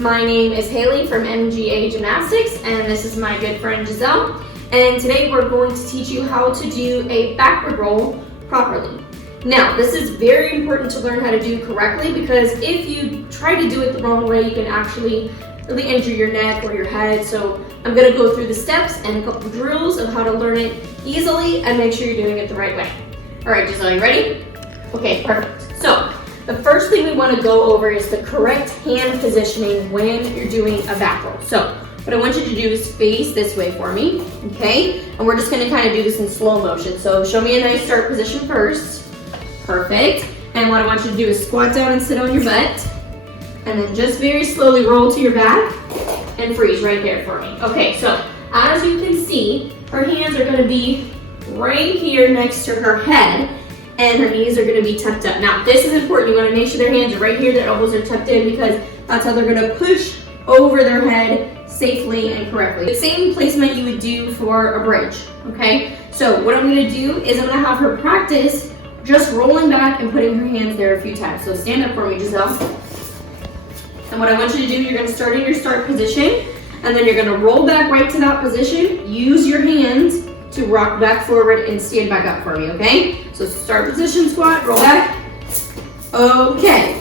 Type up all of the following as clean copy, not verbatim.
my name is Haley from MGA Gymnastics, and this is my good friend Giselle. And today we're going to teach you how to do a backward roll properly. Now, this is very important to learn how to do correctly, because if you try to do it the wrong way, you can actually really injure your neck or your head. So I'm going to go through the steps and a couple drills of how to learn it easily and make sure you're doing it the right way. All right, Giselle, you ready? Okay, perfect. So the first thing we want to go over is the correct hand positioning when you're doing a back roll. So what I want you to do is face this way for me, okay? And we're just going to kind of do this in slow motion. So show me a nice start position first. Perfect. And what I want you to do is squat down and sit on your butt. And then just very slowly roll to your back and freeze right there for me. Okay, so as you can see, her hands are going to be right here next to her head, and her knees are going to be tucked up. Now, this is important. You want to make sure their hands are right here, their elbows are tucked in, because that's how they're going to push over their head safely and correctly. The same placement you would do for a bridge, okay? So what I'm going to do is I'm going to have her practice just rolling back and putting her hands there a few times. So stand up for me, Giselle. And what I want you to do, you're going to start in your start position, and then you're going to roll back right to that position. Use your hands to rock back forward and stand back up for me, okay? So start position, squat, roll back. Okay.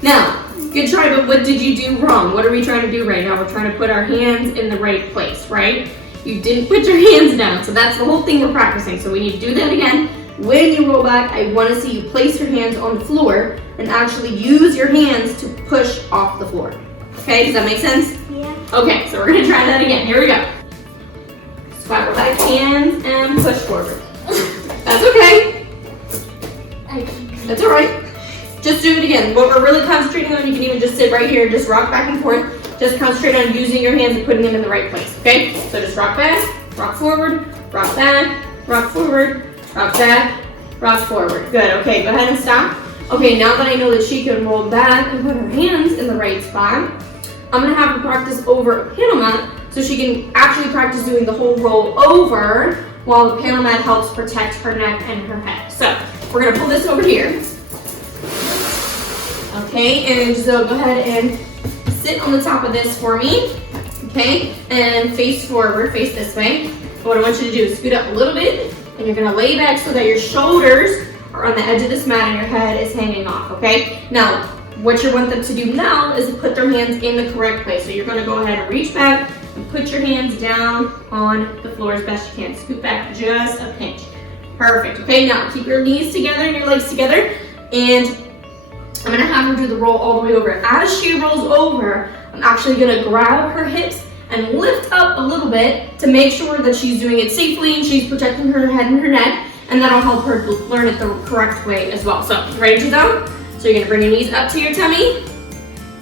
Now, good try, but what did you do wrong? What are we trying to do right now? We're trying to put our hands in the right place, right? You didn't put your hands down, so that's the whole thing we're practicing. So we need to do that again. When you roll back, I want to see you place your hands on the floor and actually use your hands to push off the floor. Okay, does that make sense? Yeah. Okay, so we're going to try that again. Here we go. Squat, roll back, hands, and push forward. That's okay. That's all right. Just do it again. What we're really concentrating on, you can even just sit right here, just rock back and forth. Just concentrate on using your hands and putting them in the right place, okay? So just rock back, rock forward, rock back, rock forward, rock back, rock forward. Good, okay, go ahead and stop. Okay, now that I know that she can roll back and put her hands in the right spot, I'm gonna have her practice over a panel mat so she can actually practice doing the whole roll over while the panel mat helps protect her neck and her head. So we're gonna pull this over here. Okay, and Giselle, go ahead and sit on the top of this for me. Okay, and face forward, face this way. What I want you to do is scoot up a little bit, and you're gonna lay back so that your shoulders are on the edge of this mat and your head is hanging off, okay? Now, what you want them to do now is put their hands in the correct place. So you're gonna go ahead and reach back and put your hands down on the floor as best you can. Scoot back just a pinch. Perfect, okay? Now, keep your knees together and your legs together, and I'm gonna have her do the roll all the way over. As she rolls over, I'm actually gonna grab her hips and lift up a little bit to make sure that she's doing it safely and she's protecting her head and her neck, and that'll help her learn it the correct way as well. So, ready to go? So you're gonna bring your knees up to your tummy.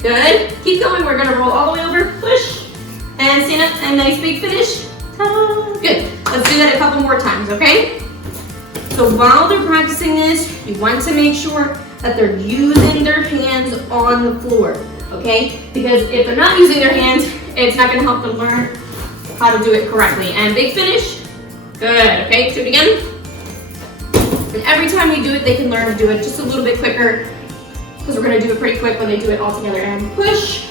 Good. Keep going. We're gonna roll all the way over, push, and stand up, and nice big finish. Ta-da. Good. Let's do that a couple more times, okay? So while they're practicing this, you want to make sure that they're using their hands on the floor, okay? Because if they're not using their hands, it's not gonna help them learn how to do it correctly. And big finish. Good, okay, do it again. And every time we do it, they can learn to do it just a little bit quicker, because we're gonna do it pretty quick when they do it all together. And push.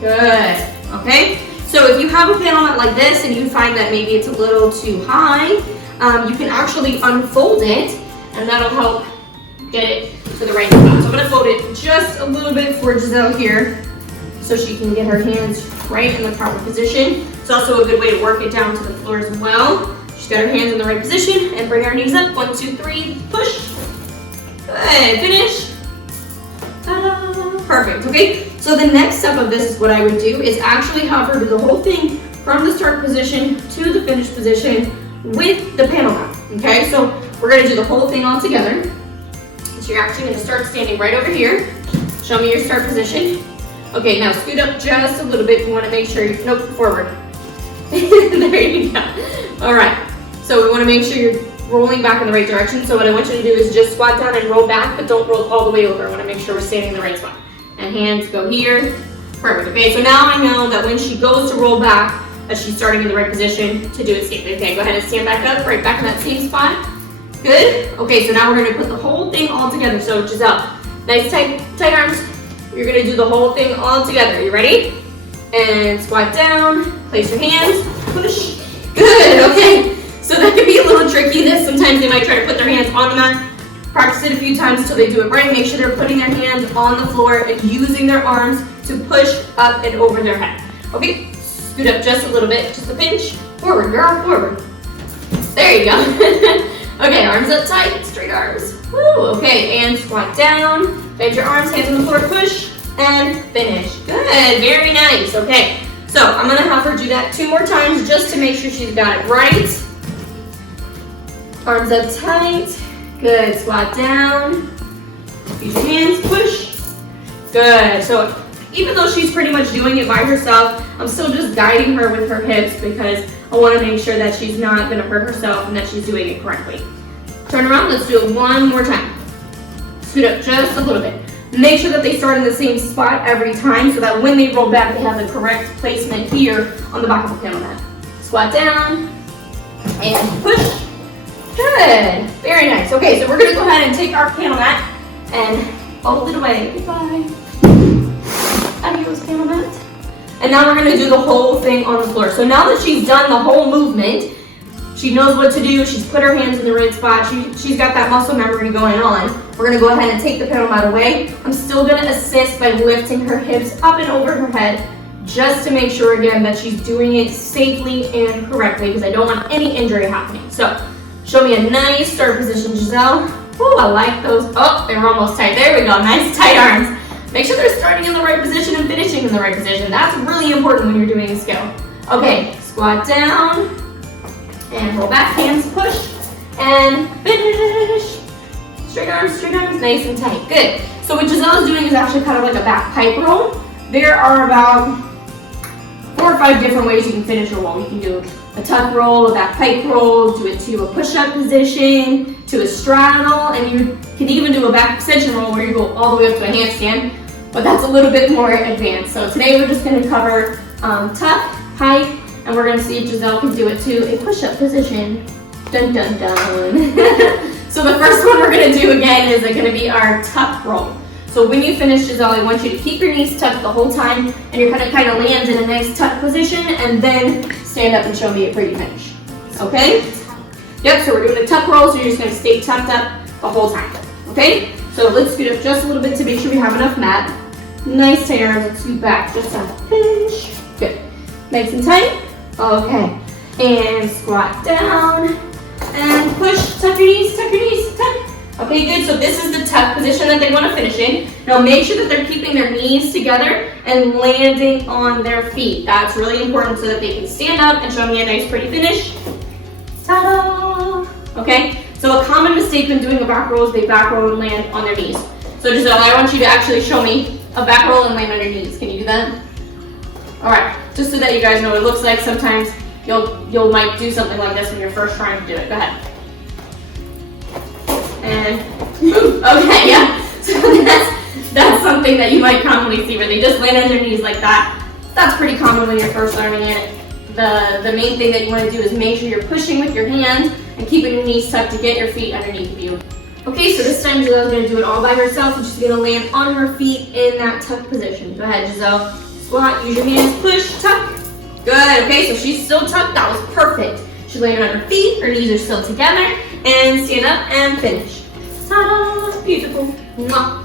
Good, okay? So if you have a panel mat like this and you find that maybe it's a little too high, you can actually unfold it, and that'll help get it to the right spot. So I'm gonna fold it just a little bit for Giselle here, so she can get her hands right in the proper position. It's also a good way to work it down to the floor as well. She's got her hands in the right position, and bring our knees up. 1, 2, 3, push. Good, finish. Ta-da. Perfect, okay? So the next step of this is what I would do is actually have her do the whole thing from the start position to the finish position with the panel mat, okay? So we're gonna do the whole thing all together. So you're actually gonna start standing right over here. Show me your start position. Okay, now scoot up just a little bit. You wanna make sure you, nope, forward. There you go. All right, so we wanna make sure you're rolling back in the right direction. So what I want you to do is just squat down and roll back, but don't roll all the way over. I wanna make sure we're standing in the right spot. And hands go here. Perfect, okay, so now I know that when she goes to roll back, that she's starting in the right position to do it safely. Okay, go ahead and stand back up, right back in that same spot. Good, okay, so now we're gonna put the whole thing all together. So Giselle, nice tight arms, You're gonna do the whole thing all together. You ready? And squat down, place your hands, push. Good, okay. So that can be a little tricky. Sometimes they might try to put their hands on the mat. Practice it a few times until they do it right. Make sure they're putting their hands on the floor and using their arms to push up and over their head. Okay, scoot up just a little bit, just a pinch. Forward, girl, forward. There you go. Okay, arms up tight, straight arms. Woo, okay, and squat down. Bend your arms, hands on the floor, push, and finish. Good, very nice. Okay, so I'm gonna have her do that 2 more times just to make sure she's got it right. Arms up tight. Good, squat down. Use your hands, push. Good, so even though she's pretty much doing it by herself, I'm still just guiding her with her hips because I want to make sure that she's not going to hurt herself and that she's doing it correctly. Turn around, let's do it 1 more time. Scoot up just a little bit. Make sure that they start in the same spot every time so that when they roll back, they have the correct placement here on the back of the piano mat. Squat down and push. Good, very nice. Okay, so we're gonna go ahead and take our piano mat and fold it away. Goodbye. Adios, piano mat. And now we're gonna do the whole thing on the floor. So now that she's done the whole movement, she knows what to do, she's put her hands in the right spot, she's got that muscle memory going on. We're gonna go ahead and take the piano mat away. I'm still gonna assist by lifting her hips up and over her head, just to make sure again that she's doing it safely and correctly because I don't want any injury happening. So, show me a nice start position, Giselle. Ooh, I like those. Oh, they were almost tight. There we go, nice tight arms. Make sure they're starting in the right position and finishing in the right position. That's really important when you're doing a skill. Okay, squat down and roll back, hands push and finish. Straight arms, nice and tight. Good. So what Giselle's doing is actually kind of like a back pike roll. There are about 4 or 5 different ways you can finish a roll. You can do a tuck roll, a back pike roll, do it to a push-up position, to a straddle, and you can even do a back extension roll where you go all the way up to a handstand, but that's a little bit more advanced. So today we're just going to cover tuck, pike, and we're going to see if Giselle can do it to a push-up position. Dun dun dun. So the first one we're going to do again is going to be our tuck roll. So when you finish, Giselle, I want you to keep your knees tucked the whole time, and you're going to kind of land in a nice tuck position, and then stand up and show me a pretty finish. Okay? Yep, so we're doing a tuck roll, so you're just going to stay tucked up the whole time. Okay? So let's scoot up just a little bit to make sure we have enough mat. Nice tight arms, let's scoot back just a pinch. Good. Nice and tight. Okay. And squat down. And push, tuck your knees, tuck. Okay, good. So this is the tuck position that they want to finish in. Now make sure that they're keeping their knees together and landing on their feet. That's really important so that they can stand up and show me a nice pretty finish. Ta-da! Okay, so a common mistake when doing a back roll is they back roll and land on their knees. So Giselle, I want you to actually show me a back roll and land on your knees. Can you do that? All right, just so that you guys know what it looks like. Sometimes you'll might do something like this when you're first trying to do it. Go ahead. And move. Okay, yeah. So that's something that you might commonly see where they just land on their knees like that. That's pretty common when you're first learning it. The main thing that you want to do is make sure you're pushing with your hands and keeping your knees tucked to get your feet underneath you. Okay, so this time Giselle's going to do it all by herself, and she's going to land on her feet in that tuck position. Go ahead, Giselle. Squat, use your hands, push, tuck. Good, okay, so she's still tucked. That was perfect. She's laying on her feet, her knees are still together, and stand up and finish. Ta-da! Beautiful. Mwah.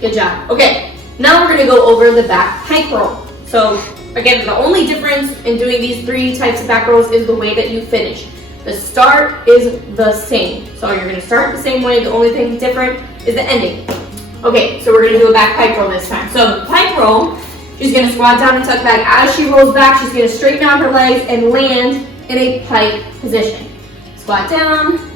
Good job. Okay, now we're going to go over the back pike roll. So again, the only difference in doing these 3 types of back rolls is the way that you finish. The start is the same. So you're going to start the same way. The only thing different is the ending. Okay, so we're going to do a back pike roll this time. So the pike roll, she's going to squat down and tuck back. As she rolls back, she's going to straighten out her legs and land in a pike position. Squat down,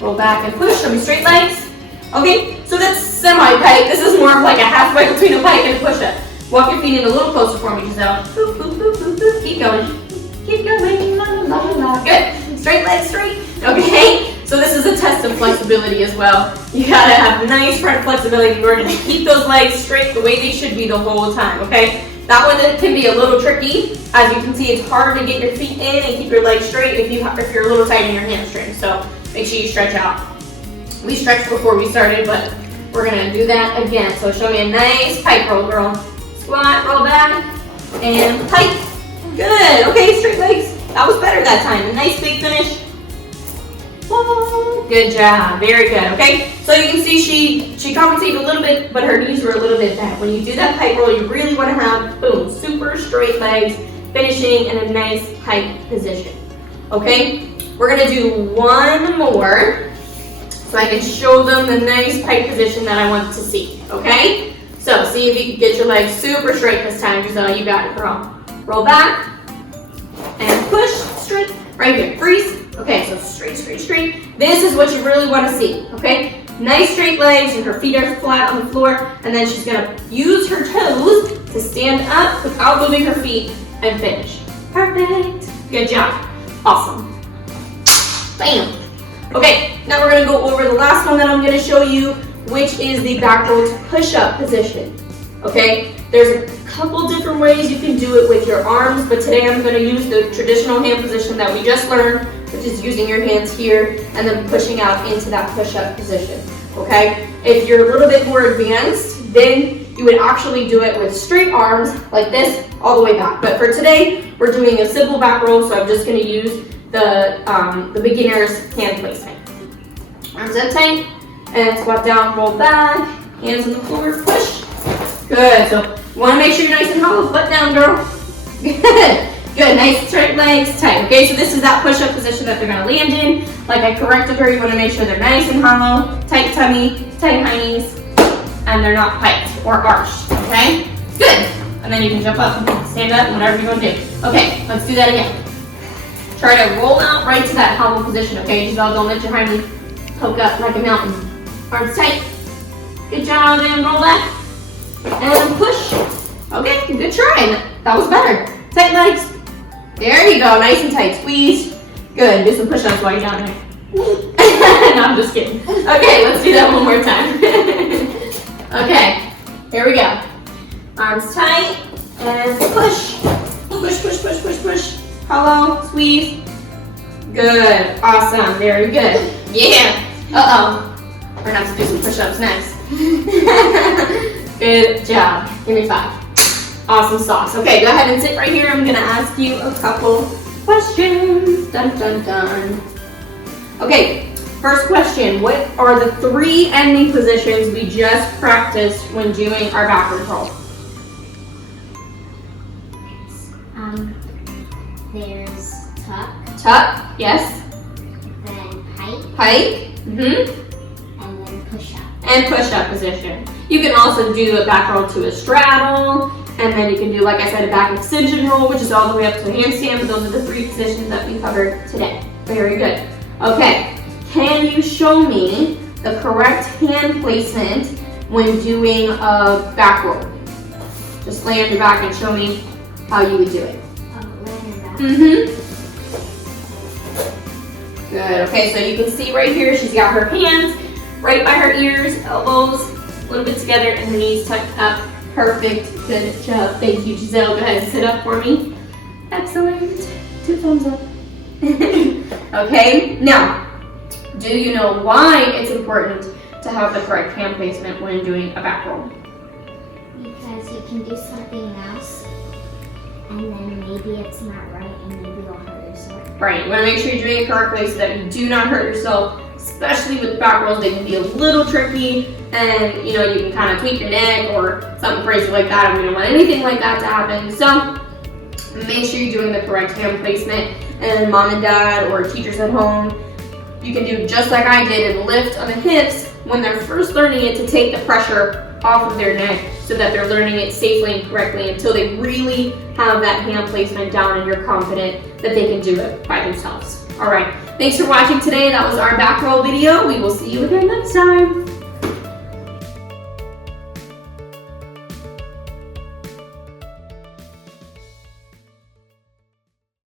roll back and push. Show me straight legs. Okay, so that's semi-pike. This is more of like a halfway between a pike and a push-up. Walk your feet in a little closer for me, Giselle. Boop, boop, boop, boop, boop. Keep going. Keep going. La, la, la, la. Good. Straight legs, straight. Okay, so this is a test of flexibility as well. You gotta have nice front flexibility in order to keep those legs straight the way they should be the whole time, okay? That one can be a little tricky. As you can see, it's hard to get your feet in and keep your legs straight if you're a little tight in your hamstrings. So make sure you stretch out. We stretched before we started, but we're gonna do that again. So show me a nice pike roll, girl. Squat, roll back, and pike. Good, okay, straight legs. That was better that time. A nice big finish. Good job, very good, okay? So you can see she compensated a little bit, but her knees were a little bit bent. When you do that pike roll, you really wanna have, boom, super straight legs, finishing in a nice pike position, okay? We're gonna do one more, so I can show them the nice pike position that I want to see, okay? So see if you can get your legs super straight this time, Giselle, you got it, girl. Roll back, and push, straight, right here, freeze. Okay, so straight, straight, straight. This is what you really want to see, okay? Nice straight legs, and her feet are flat on the floor, and then she's gonna use her toes to stand up without moving her feet and finish. Perfect. Good job. Awesome. Bam. Okay, now we're gonna go over the last one that I'm gonna show you, which is the back roll to push-up position, okay? There's a couple different ways you can do it with your arms, but today I'm gonna use the traditional hand position that we just learned, which is using your hands here and then pushing out into that push-up position, okay? If you're a little bit more advanced, then you would actually do it with straight arms like this all the way back. But for today, we're doing a simple back roll, so I'm just gonna use the beginner's hand placement. Arms up tight, and squat down, roll back, hands on the floor, push. Good, so you wanna make sure you're nice and hollow, foot down, girl. Good. Good, nice straight legs, tight. Okay, so this is that push-up position that they're gonna land in. Like I corrected her, you wanna make sure they're nice and hollow, tight tummy, tight high knees, and they're not piked or arched, okay? Good, and then you can jump up, stand up, and whatever you wanna do. Okay, let's do that again. Try to roll out right to that hollow position, okay? Giselle, don't let your hind knee poke up like a mountain. Arms tight. Good job, and roll back. And push. Okay, good try. That was better. Tight legs. There you go, nice and tight. Squeeze. Good, do some push-ups while you're down there. No, I'm just kidding. Okay, let's do that one more time. Okay, here we go. Arms tight, and push. Push, push, push, push, push. Hollow, squeeze. Good, awesome, very good. Yeah. Uh-oh, we're gonna have to do some push-ups next. Good job, give me 5. Awesome sauce. Okay, go ahead and sit right here. I'm gonna ask you a couple questions. Dun, dun, dun. Okay, first question. What are the 3 ending positions we just practiced when doing our backward roll? There's tuck. Tuck, yes. Then pike. Pike. Mm-hmm. And then push-up. And push-up position. You can also do a back roll to a straddle. And then you can do, like I said, a back extension roll, which is all the way up to a handstand, but those are the 3 positions that we covered today. Very good. Okay, can you show me the correct hand placement when doing a back roll? Just lay on your back and show me how you would do it. Lay on your back. Mm-hmm. Good, okay, so you can see right here, she's got her hands right by her ears, elbows a little bit together, and her knees tucked up. Perfect, good job. Thank you, Giselle. Go ahead and sit up for me. Excellent. 2 thumbs up. Okay, now, do you know why it's important to have the correct hand placement when doing a back roll? Because you can do something else, and then maybe it's not right, and maybe you'll hurt yourself. Right, you want to make sure you're doing it correctly so that you do not hurt yourself, especially with back rolls. They can be a little tricky, and you can kind of tweak your neck or something crazy like that, and we don't want anything like that to happen. So make sure you're doing the correct hand placement, and mom and dad or teachers at home, you can do just like I did and lift on the hips when they're first learning it to take the pressure off of their neck so that they're learning it safely and correctly until they really have that hand placement down and you're confident that they can do it by themselves. All right, thanks for watching today. That was our back roll video. We will see you again next time.